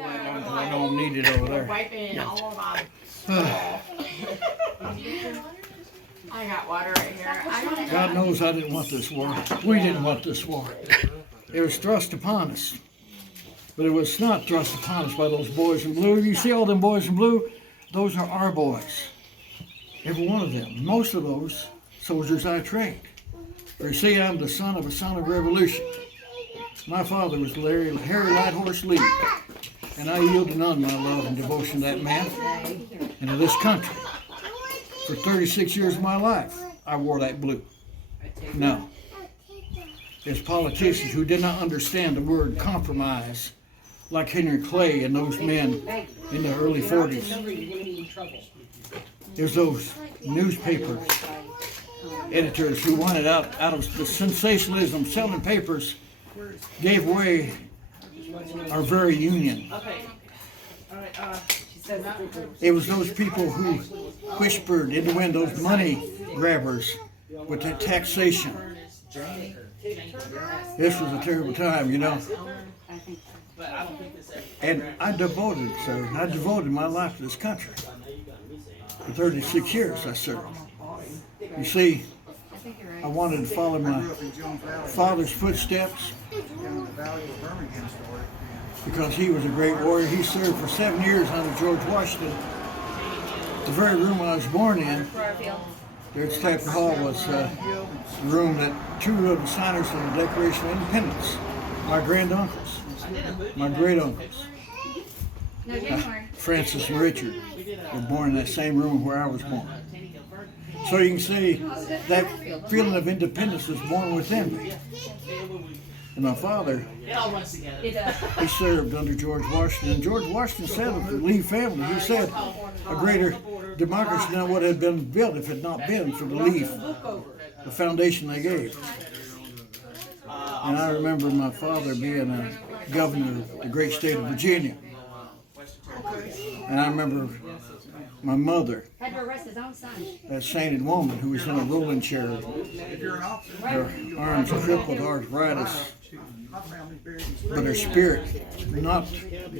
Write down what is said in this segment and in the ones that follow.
I don't need it over there. Wiping all of my. I got water right here. God knows I didn't want this war. We didn't want this war. It was thrust upon us. But it was not thrust upon us by those boys in blue. You see all them boys in blue? Those are our boys. Every one of them. Most of those soldiers I trained. For you see, I'm the son of a son of revolution. My father was Harry Lighthorse Lee. And I yielded none my love and devotion to that man and to this country. For 36 years of my life, I wore that blue. No. There's politicians who did not understand the word compromise, like Henry Clay and those men in the early 40s. There's those newspaper editors who wanted out of the sensationalism selling papers, gave away our very union. It was those people who whispered in the wind, those money grabbers with that taxation. This was a terrible time, you know. And I devoted my life to this country. For 36 years I served. You see, I wanted to follow my father's footsteps because he was a great warrior. He served for 7 years under George Washington. The very room I was born in, there at Stafford Hall, was the room that two of the signers of the Declaration of Independence, my granduncles, my great-uncles, Francis and Richard, were born in that same room where I was born. So you can see that feeling of independence was born within me. And my father, he served under George Washington. And George Washington said of the Lee family, he said a greater democracy than what had been built if it had not been for the Lee, the foundation they gave. And I remember my father being a governor of the great state of Virginia. And I remember my mother, that sainted woman who was in a rolling chair, her arms crippled with arthritis, but her spirit not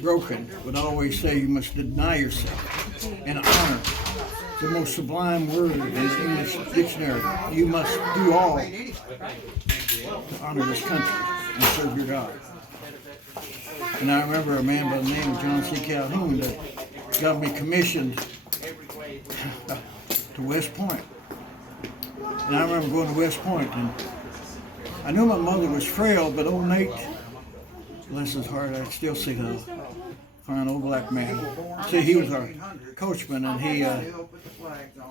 broken, would always say you must deny yourself and honor. The most sublime word in the English dictionary. You must do all to honor this country and serve your God. And I remember a man by the name of John C. Calhoun that got me commissioned to West Point. And I remember going to West Point, and I knew my mother was frail, but old Nate, bless his heart, I still see the fine old black man. See, he was our coachman, and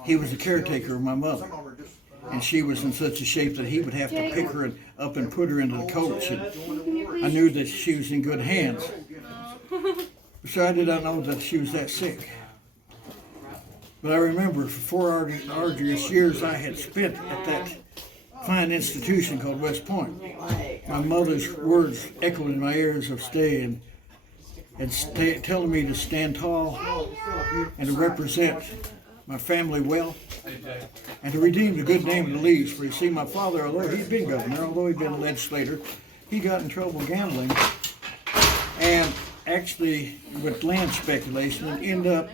he was the caretaker of my mother. And she was in such a shape that he would have to pick her up and put her into the coach. And I knew that she was in good hands. So I did not know that she was that sick. But I remember for 4 arduous years I had spent at that fine institution called West Point. My mother's words echoed in my ears of stay and telling me to stand tall and to represent my family well and to redeem the good name of the Lees. For you see, my father, although he'd been governor, although he'd been a legislator, he got in trouble gambling and actually with land speculation and ended up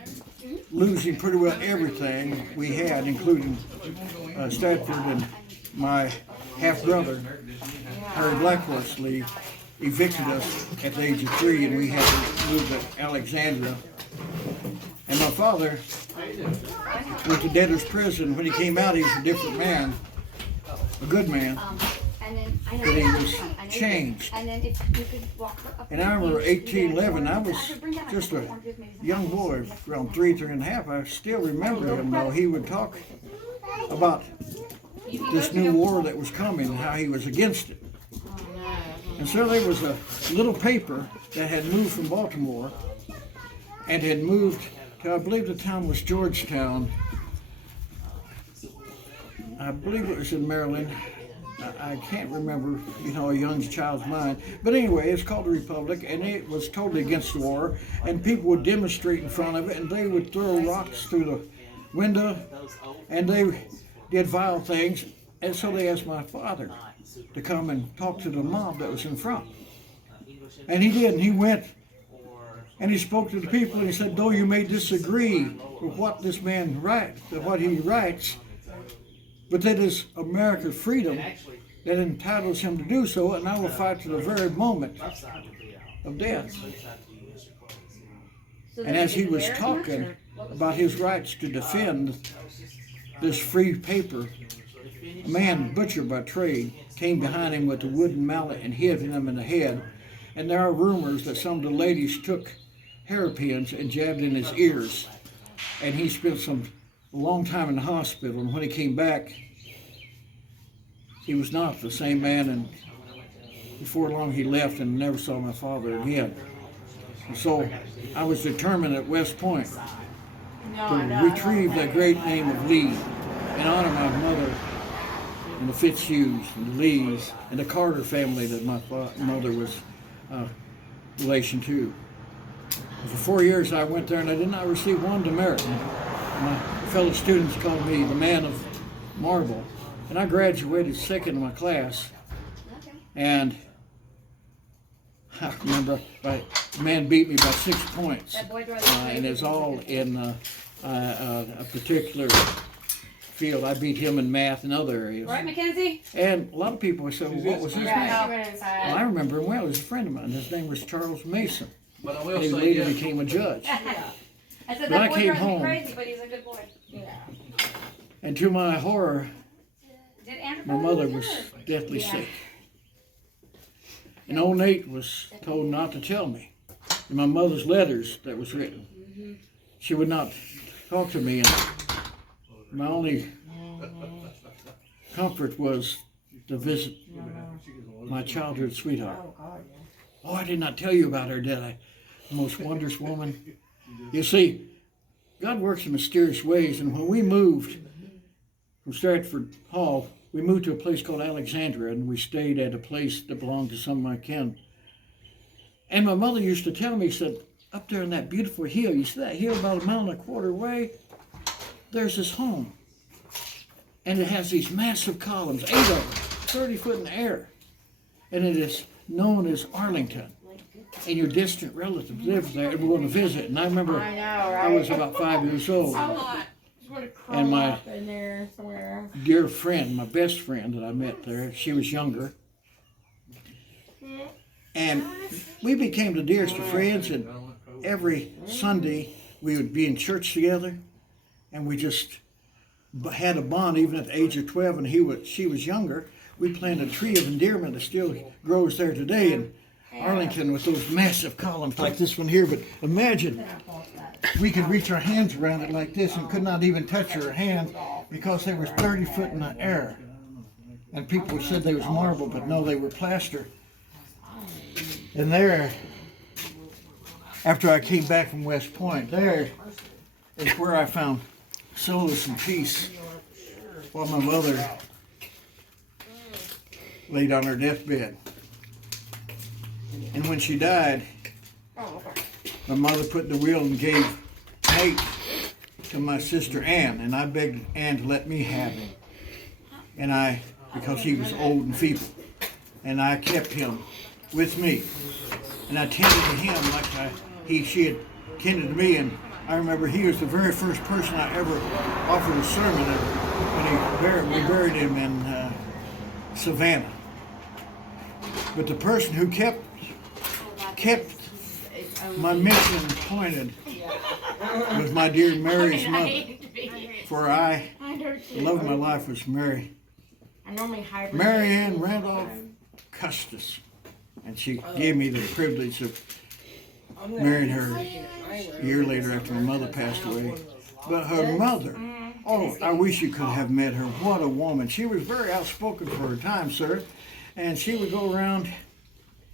losing pretty well everything we had, including Stafford and my half-brother, Harry Blackhorse Lee, evicted us at the age of 3, and we had to move to Alexandria. And my father went to debtor's prison. When he came out, he was a different man, a good man, but he was changed. And I remember 1811, I was just a young boy, around 3.5. I still remember him, though. He would talk about this new war that was coming and how he was against it. And so there was a little paper that had moved from Baltimore and had moved to, I believe the town was Georgetown. I believe it was in Maryland. I can't remember, a young child's mind. But anyway, it's called the Republic, and it was totally against the war. And people would demonstrate in front of it, and they would throw rocks through the window, and they did vile things. And so they asked my father to come and talk to the mob that was in front. And he did, and he went And he spoke to the people and he said, though you may disagree with what this man writes, what he writes, but that is America's freedom that entitles him to do so, and I will fight to the very moment of death. And as he was talking about his rights to defend this free paper, a man, butcher by trade, came behind him with a wooden mallet and hit him in the head. And there are rumors that some of the ladies took hairpins and jabbed in his ears. And he spent a long time in the hospital, and when he came back, he was not the same man, and before long he left and never saw my father again. And so I was determined at West Point to retrieve that great name of Lee and honor my mother and the Fitzhughs and the Lees and the Carter family that my mother was relation to. For 4 years I went there and I did not receive one demerit. My fellow students called me the man of marble. And I graduated second in my class. And I remember the man beat me by 6 points. And it's all in a particular field. I beat him in math and other areas. Right, Mackenzie? And a lot of people said, well, what was his name? Yeah, Well, I remember him well. He was a friend of mine. His name was Charles Mason. But I will And he say later this. became a judge. I said When I that boy came drives me home- crazy, but he's a good boy. And to my horror, Did Andrew my go mother with was her? deathly sick. And old Nate was told not to tell me. In my mother's letters that was written, she would not talk to me, and my only comfort was to visit my childhood sweetheart. Oh, I did not tell you about her, did I? The most wondrous woman. You see, God works in mysterious ways, and when we moved from Stratford Hall, we moved to a place called Alexandria, and we stayed at a place that belonged to some of my kin. And my mother used to tell me, said, up there in that beautiful hill, you see that hill about 1.25 miles away? There's this home. And it has these massive columns, 8 of them, 30 foot in the air. And it is known as Arlington. And your distant relative lives there, and we're going to visit. And I remember I know, I was about 5 years old. Just want to curl And my up in there somewhere. dear friend, my best friend that I met there, she was younger. And we became the dearest of friends, and every Sunday we would be in church together, and we just had a bond even at the age of 12, and she was younger. We planted a tree of endearment that still grows there today in Arlington with those massive columns like this one here. But imagine we could reach our hands around it like this and could not even touch our hands because they were 30 foot in the air. And people said they was marble, but no, they were plaster. And there, after I came back from West Point, there is where I found solace and peace while my mother laid on her deathbed. And when she died, my mother put in the will and gave Nate to my sister Ann, and I begged Ann to let me have him. And because he was old and feeble, and I kept him with me, and I tended to him like she had tended to me. And I remember he was the very first person I ever offered a sermon when we buried him in Savannah. But the person who kept my mission pointed was my dear Mary's mother. For I, the love of my life was Mary. I normally hibernate. Mary Ann Randolph Custis. And she gave me the privilege of marrying her a year later after my mother passed away. But her mother, oh, I wish you could have met her. What a woman. She was very outspoken for her time, sir. And she would go around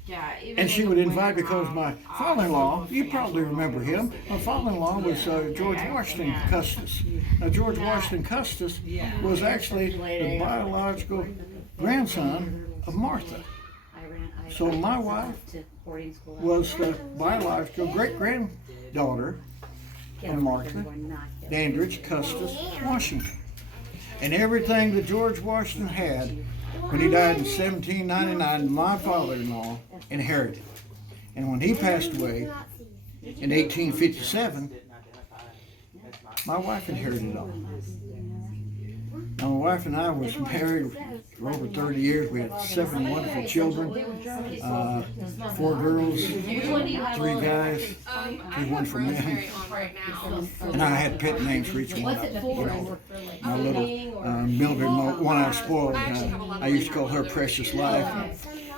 Yeah, even and she in would the invite, winter because time, my father-in-law, you probably remember him, my father-in-law was George Washington Custis. Now, George Washington Custis was actually the biological grandson of Martha. So my wife was the biological great-granddaughter of Martha Dandridge Custis Washington. And everything that George Washington had when he died in 1799, my father-in-law inherited. And when he passed away, in 1857, my wife inherited it all. Now, my wife and I was married for over 30 years. We had 7 wonderful children, 4 girls, 3 guys, 1 for men. And I had pet names for each one of them. You know, my little Mildred, one I spoiled. I used to call her Precious Life.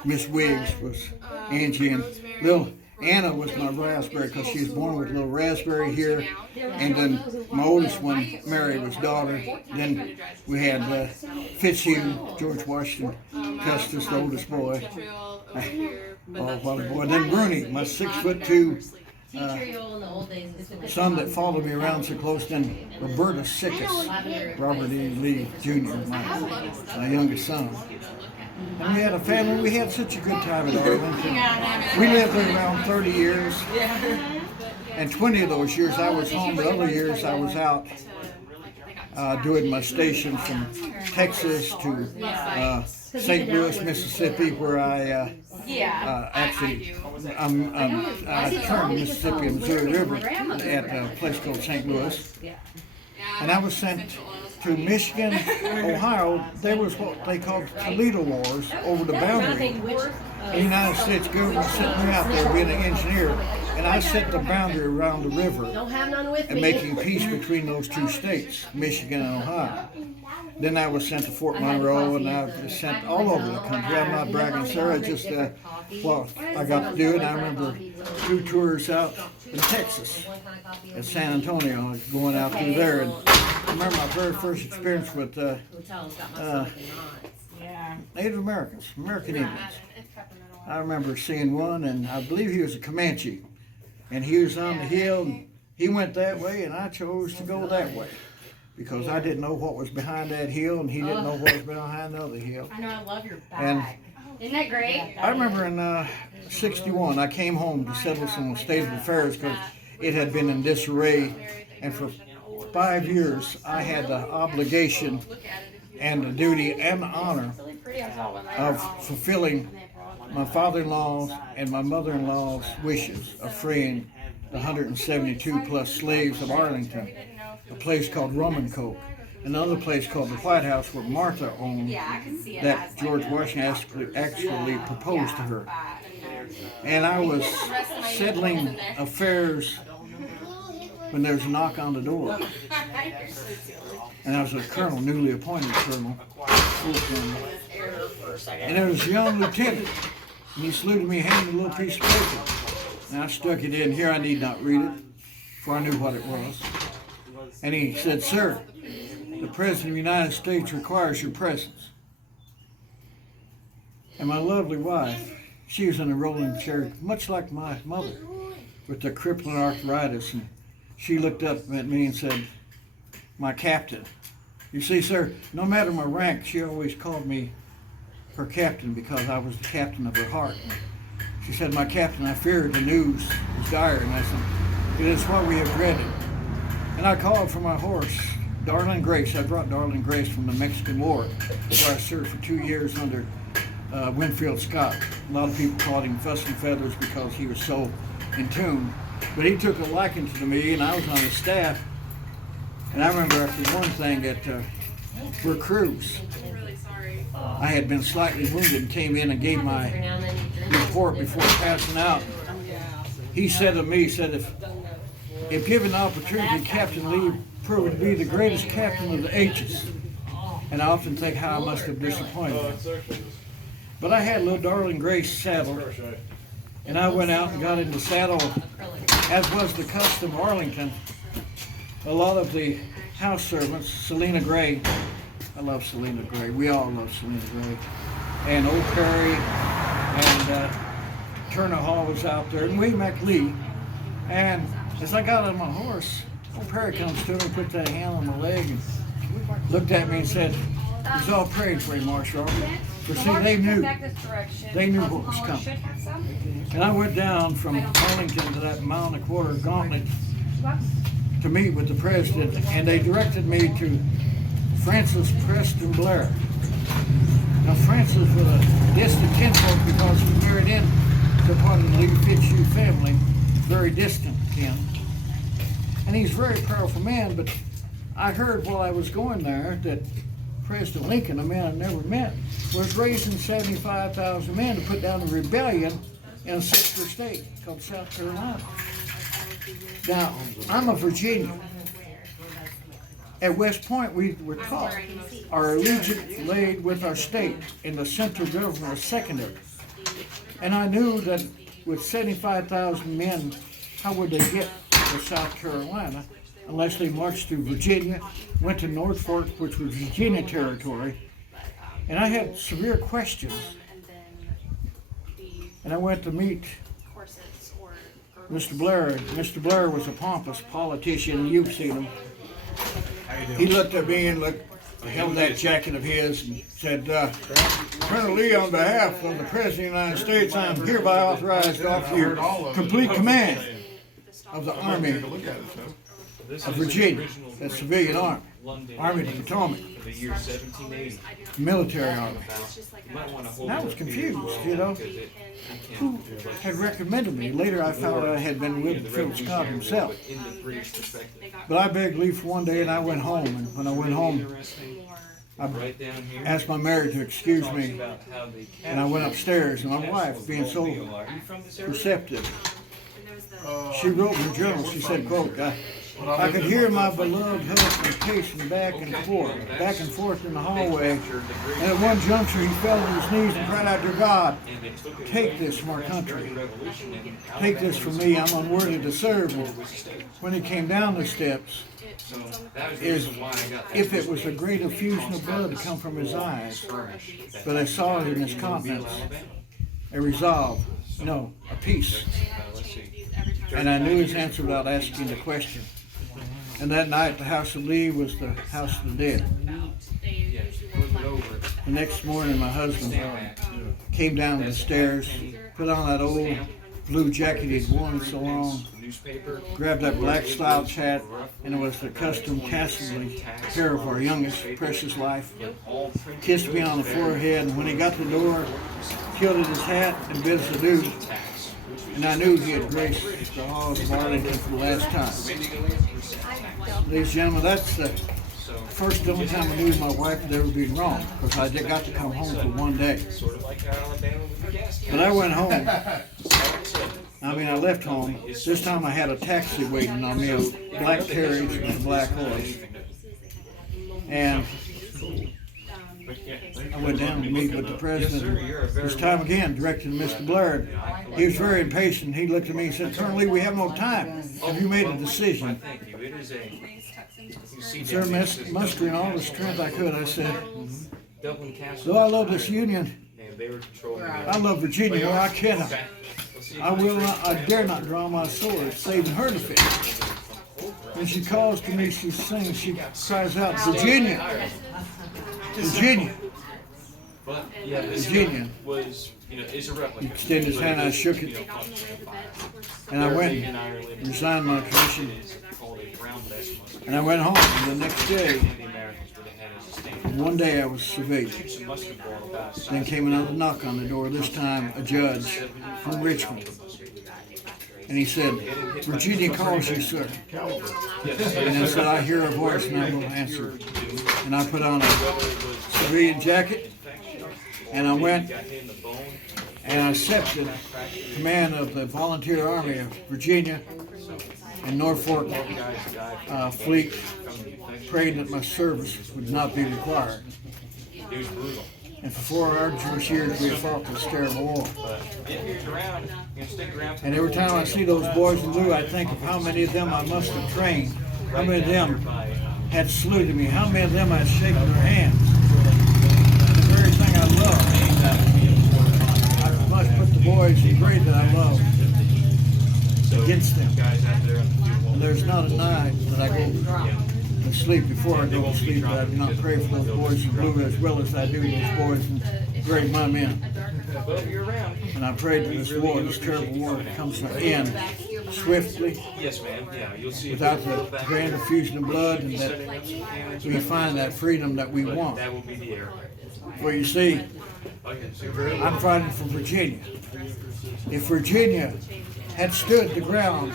Miss Wiggs was Angie, and little Anna was my raspberry because she was born with a little raspberry here. And then my oldest one, Mary, was daughter. Then we had Fitzhugh, George Washington, Custis, the oldest boy. Oh, what a boy. Then Bruni, my 6'2" son that followed me around so close. Then Roberta Sickus, Robert E. Lee Jr., my youngest son. And we had a family. We had such a good time at Arlington. We lived there around 30 years. And 20 of those years I was home. The other years I was out doing my station from Texas to St. Louis, Mississippi, where I I turned Mississippi and Missouri River at a place called St. Louis. And I was sent to Michigan, Ohio. There was what they called Toledo Wars over the boundary. The United States government sent me out there being an engineer, and I set the boundary around the river and making peace between those 2 states, Michigan and Ohio. Then I was sent to Fort Monroe, and I was sent all over the country. I'm not bragging, sir. I just, well, I got to do it. I remember 2 tours out in Texas at San Antonio, going out through there. And I remember my very first experience with Native Americans, American Indians. I remember seeing one, and I believe he was a Comanche. And he was on the hill, and he went that way, and I chose to go that way, because I didn't know what was behind that hill, and he didn't know what was behind the other hill. I know, I love your bag. And isn't that great? I remember in '61, I came home to settle some state of affairs because it had been in disarray, and for 5 years I had the obligation and the duty and the honor of fulfilling my father-in-law's and my mother-in-law's wishes of freeing the 172 plus slaves of Arlington, a place called Rum and Coke, another place called the White House where Martha owned, that George Washington actually proposed to her. And I was settling affairs when there was a knock on the door. And I was a colonel, newly appointed colonel, full colonel. And there was a young lieutenant, and he saluted me, handed me a little piece of paper. And I stuck it in here. I need not read it, for I knew what it was. And he said, "Sir, the President of the United States requires your presence." And my lovely wife, she was in a rolling chair, much like my mother, with the crippling arthritis. And she looked up at me and said, "My captain." You see, sir, no matter my rank, she always called me her captain because I was the captain of her heart. She said, "My captain, I fear the news is dire." And I said, "It is what we have dreaded." And I called for my horse, Darling Grace. I brought Darling Grace from the Mexican War, where I served for 2 years under Winfield Scott. A lot of people called him Fuss and Feathers because he was so in tune. But he took a liking to me, and I was on his staff. And I remember after one thing that for cruise, I had been slightly wounded and came in and gave my report before passing out. He said to me, he said, if given the opportunity, Captain Lee proved to be the greatest captain of the H's. And I often think how I must have disappointed him. But I had a little Darling Grace saddle, and I went out and got in the saddle, as was the custom of Arlington. A lot of the house servants, Selena Gray, I love Selena Gray, we all love Selena Gray, and Old Perry, and Turner Hall was out there, and William McLee. And as I got on my horse, Old Perry comes to me, put that hand on my leg, and looked at me and said, "He's all praying for you, Marshal." For see, they knew what was coming. And I went down from Arlington to that mile and a quarter gauntlet to meet with the president, and they directed me to Francis Preston Blair. Now Francis was a distant kinfolk because he married in to part of the Lee Fitzhugh family, very distant, Ken. And he's a very powerful man, but I heard while I was going there that President Lincoln, a man I never met, was raising 75,000 men to put down a rebellion in a sister state called South Carolina. Now, I'm a Virginian. At West Point, we were taught our allegiance laid with our state, and the central government was secondary. And I knew that with 75,000 men, how would they get to South Carolina unless they marched through Virginia, went to Norfolk, which was Virginia territory, and I had severe questions. And I went to meet Mr. Blair. Mr. Blair was a pompous politician, you've seen him. He looked at me and held that jacket of his and said, Colonel Lee, on behalf of the President of the United States, I am hereby authorized to offer you complete command of the Army of Virginia, the civilian army, Army of the Potomac, military army. And I was confused, you know. Who had recommended me? Later I found out I had been with Philip Scott himself. But I begged leave for one day and I went home. And when I went home, I asked my maid to excuse me. And I went upstairs, and my wife, being so receptive, she wrote in the journal, she said, quote, I could hear my beloved husband pacing back and forth in the hallway, and at one juncture he fell on his knees and cried out to God, take this from our country. Take this from me, I'm unworthy to serve. And when he came down the steps, if it was a great effusion of blood to come from his eyes, but I saw it in his countenance, a resolve, no, a peace. And I knew his answer without asking the question. And that night, the house of Lee was the house of the dead. The next morning, my husband came down the stairs, put on that old blue jacket he'd worn so long, grabbed that black slouch hat, and it was the custom Cassidy hair of our youngest, precious life, kissed me on the forehead, and when he got to the door, tilted his hat and bid us adieu. And I knew he had graced the halls of Arlington for the last time. Ladies and gentlemen, that's the first and only time I knew my wife had ever been wrong, because I got to come home for one day. But I went home. I left home. This time I had a taxi waiting on me, a black carriage and a black horse. And I went down to meet with the president. This time again, directed to Mr. Blair. He was very impatient. He looked at me and said, Colonel Lee, we have no time. Have you made a decision? Sir, mustering all the strength I could, I said, though I love this Union, I love Virginia, or I cannot. I dare not draw my sword, saving her defense. When she calls to me, she sings, she cries out, Virginia! Virginia! Virginia. He extended his hand, I shook it, and I went and resigned my commission. And I went home, and the next day, one day I was civilian. Then came another knock on the door, this time a judge from Richmond. And he said, Virginia calls you, sir. And I said, I hear a voice and I will answer. And I put on a civilian jacket, and I went and I accepted command of the Volunteer Army of Virginia and Norfolk fleet, praying that my service would not be required. And for 4 arduous years we fought this terrible war. And every time I see those boys in blue, I think of how many of them I must have trained, how many of them had saluted me, how many of them I had shaken their hands. And the very thing I love, I must put the boys in grade that I love against them. And there's not a night that I go to sleep before I go to sleep that I do not pray for those boys in blue as well as I do those boys in grade my men. And I pray that this war, this terrible war, comes to an end swiftly, without the grand effusion of blood, and that we find that freedom that we want. For you see, I'm fighting for Virginia. If Virginia had stood the ground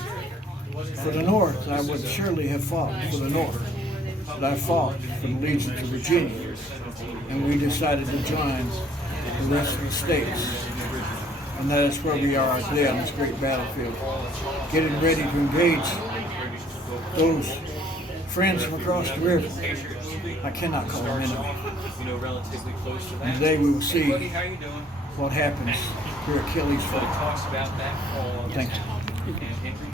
for the North, I would surely have fought for the North. But I fought for the Legions of Virginia, and we decided to join the rest of the states. And that is where we are today on this great battlefield, getting ready to engage those friends from across the river. I cannot call them enemy. And today we will see what happens here at Kelly's Fort. Thank you.